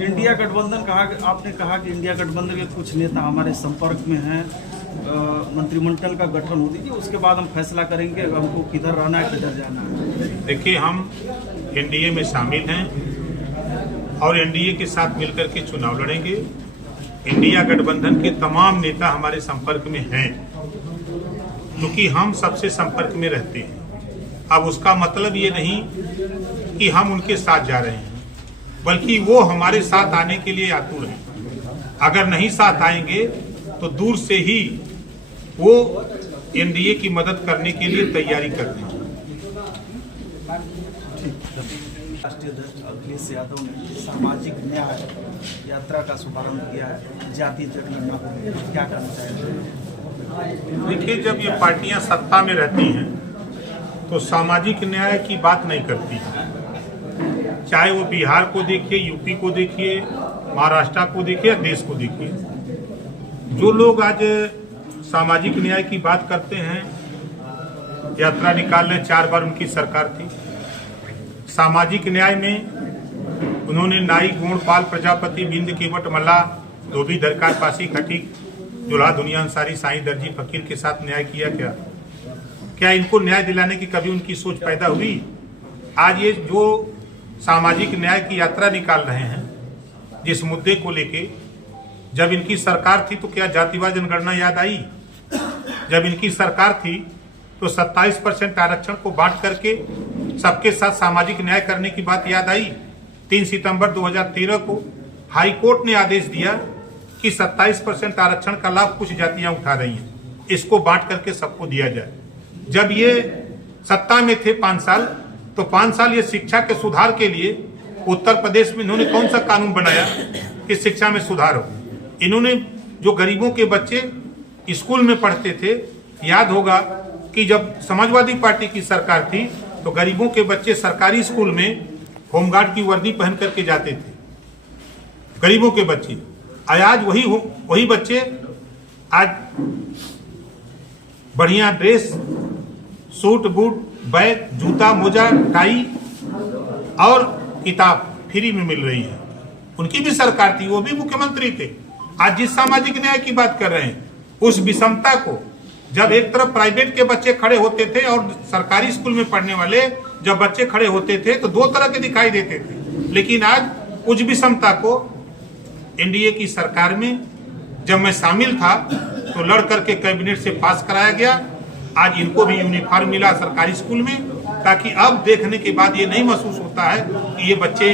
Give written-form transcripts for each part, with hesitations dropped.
India गठबंधन आपने कहा कि इंडिया गठबंधन के कुछ नेता हमारे संपर्क में हैं, मंत्रिमंडल का गठन हो दीजिए, उसके बाद हम फैसला करेंगे हमको किधर रहना है किधर जाना है। देखिए, हम एनडीए में शामिल हैं और एनडीए के साथ मिलकर के चुनाव लड़ेंगे। इंडिया गठबंधन के तमाम नेता हमारे संपर्क में हैं, क्योंकि हम सबसे संपर्क में रहते हैं। अब उसका मतलब ये नहीं कि हम उनके साथ जा रहे हैं, बल्कि वो हमारे साथ आने के लिए आतुर हैं। अगर नहीं साथ आएंगे तो दूर से ही वो एनडीए की मदद करने के लिए तैयारी कर रहे हैं। राष्ट्रीय अध्यक्ष अखिलेश यादव ने सामाजिक न्याय यात्रा का शुभारंभ किया है, जाति जनगणना को क्या करना चाहिए? देखिए, जब ये पार्टियां सत्ता में रहती हैं तो सामाजिक न्याय की बात नहीं करती है। चाहे वो बिहार को देखिए, यूपी को देखिए, महाराष्ट्र को देखिए, देश को देखिए। जो लोग आज सामाजिक न्याय की बात करते हैं, यात्रा निकाल रहे, 4 बार उनकी सरकार थी। सामाजिक न्याय में उन्होंने नाई गोणपाल प्रजापति बिंद केवट मल्ला धोबी दरकार पासी खटीक दुल्हा दुनिया अंसारी साईं दर्जी फकीर के साथ न्याय किया? क्या इनको न्याय दिलाने की कभी उनकी सोच पैदा हुई? आज ये जो सामाजिक न्याय की यात्रा निकाल रहे हैं, जिस मुद्दे को लेके, जब इनकी सरकार थी तो क्या जातिवाद जनगणना याद आई? जब इनकी सरकार थी तो 27% आरक्षण को बांट करके सबके साथ सामाजिक न्याय करने की बात याद आई? 3 सितंबर 2013 को हाई कोर्ट ने आदेश दिया कि 27% आरक्षण का लाभ कुछ जातियां उठा रही हैं, इसको बांट करके सबको दिया जाए। जब ये सत्ता में थे 5 साल, तो 5 साल ये शिक्षा के सुधार के लिए उत्तर प्रदेश में इन्होंने कौन सा कानून बनाया कि शिक्षा में सुधार हो? इन्होंने जो गरीबों के बच्चे स्कूल में पढ़ते थे, याद होगा कि जब समाजवादी पार्टी की सरकार थी तो गरीबों के बच्चे सरकारी स्कूल में होमगार्ड की वर्दी पहन करके जाते थे, गरीबों के बच्चे। आज वही बच्चे आज बढ़िया ड्रेस, सूट बूट, बैग, जूता, मोजा, टाई और किताब फ्री में मिल रही है। उनकी भी सरकार थी, वो भी मुख्यमंत्री थे। आज जिस सामाजिक न्याय की बात कर रहे हैं, उस विषमता को, जब एक तरफ प्राइवेट के बच्चे खड़े होते थे और सरकारी स्कूल में पढ़ने वाले जब बच्चे खड़े होते थे तो 2 तरह के दिखाई देते थे। लेकिन आज उस विषमता को एनडीए की सरकार में जब मैं शामिल था तो लड़ करके कैबिनेट से पास कराया गया। आज इनको भी यूनिफॉर्म मिला सरकारी स्कूल में, ताकि अब देखने के बाद ये नहीं महसूस होता है कि ये बच्चे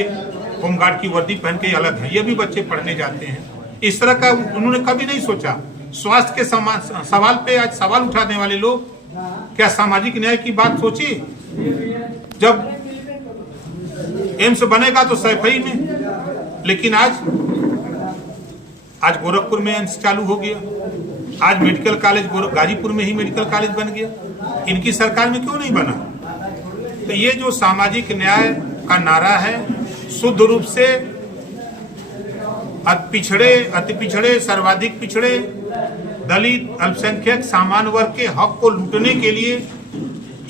होमगार्ड की वर्दी पहन के अलग हैं, ये भी बच्चे पढ़ने जाते हैं। इस तरह का उन्होंने कभी नहीं सोचा। स्वास्थ्य के सवाल पे आज सवाल उठाने वाले लोग क्या सामाजिक न्याय की बात सोचे? जब एम्स बनेगा तो सैफई में, लेकिन आज गोरखपुर में एम्स चालू हो गया। आज मेडिकल कॉलेज गाजीपुर में ही मेडिकल कॉलेज बन गया। इनकी सरकार में क्यों नहीं बना? तो ये जो सामाजिक न्याय का नारा है, शुद्ध रूप से अति पिछड़े, सर्वाधिक पिछड़े, दलित, अल्पसंख्यक, सामान्य वर्ग के हक को लूटने के लिए,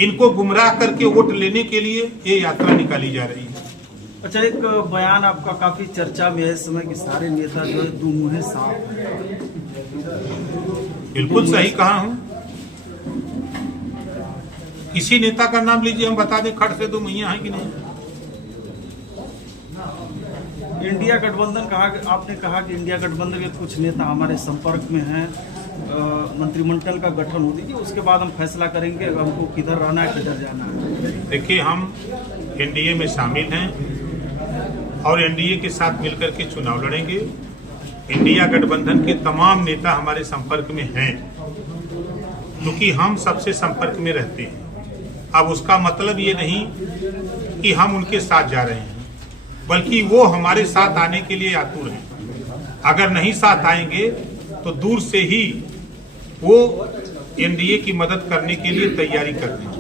इनको गुमराह करके वोट लेने के लिए ये यात्रा निकाली जा रही है। अच्छा, एक बयान आपका काफी चर्चा में है इस समय कि सारे नेता जो है दुमुहे सांप हैं। बिल्कुल सही कहा हूं। किसी नेता का नाम लीजिए, हम बता दें खट से 2 मुहैया है कि नहीं। इंडिया गठबंधन आपने कहा कि इंडिया गठबंधन के कुछ नेता हमारे संपर्क में हैं, मंत्रिमंडल का गठन हो दीजिए, उसके बाद हम फैसला करेंगे हमको किधर रहना है किधर जाना है। देखिए, हम एनडीए में शामिल हैं और एनडीए के साथ मिलकर के चुनाव लड़ेंगे। इंडिया गठबंधन के तमाम नेता हमारे संपर्क में हैं, क्योंकि हम सबसे संपर्क में रहते हैं। अब उसका मतलब ये नहीं कि हम उनके साथ जा रहे हैं, बल्कि वो हमारे साथ आने के लिए आतुर हैं। अगर नहीं साथ आएंगे तो दूर से ही वो एनडीए की मदद करने के लिए तैयारी कर रहे हैं।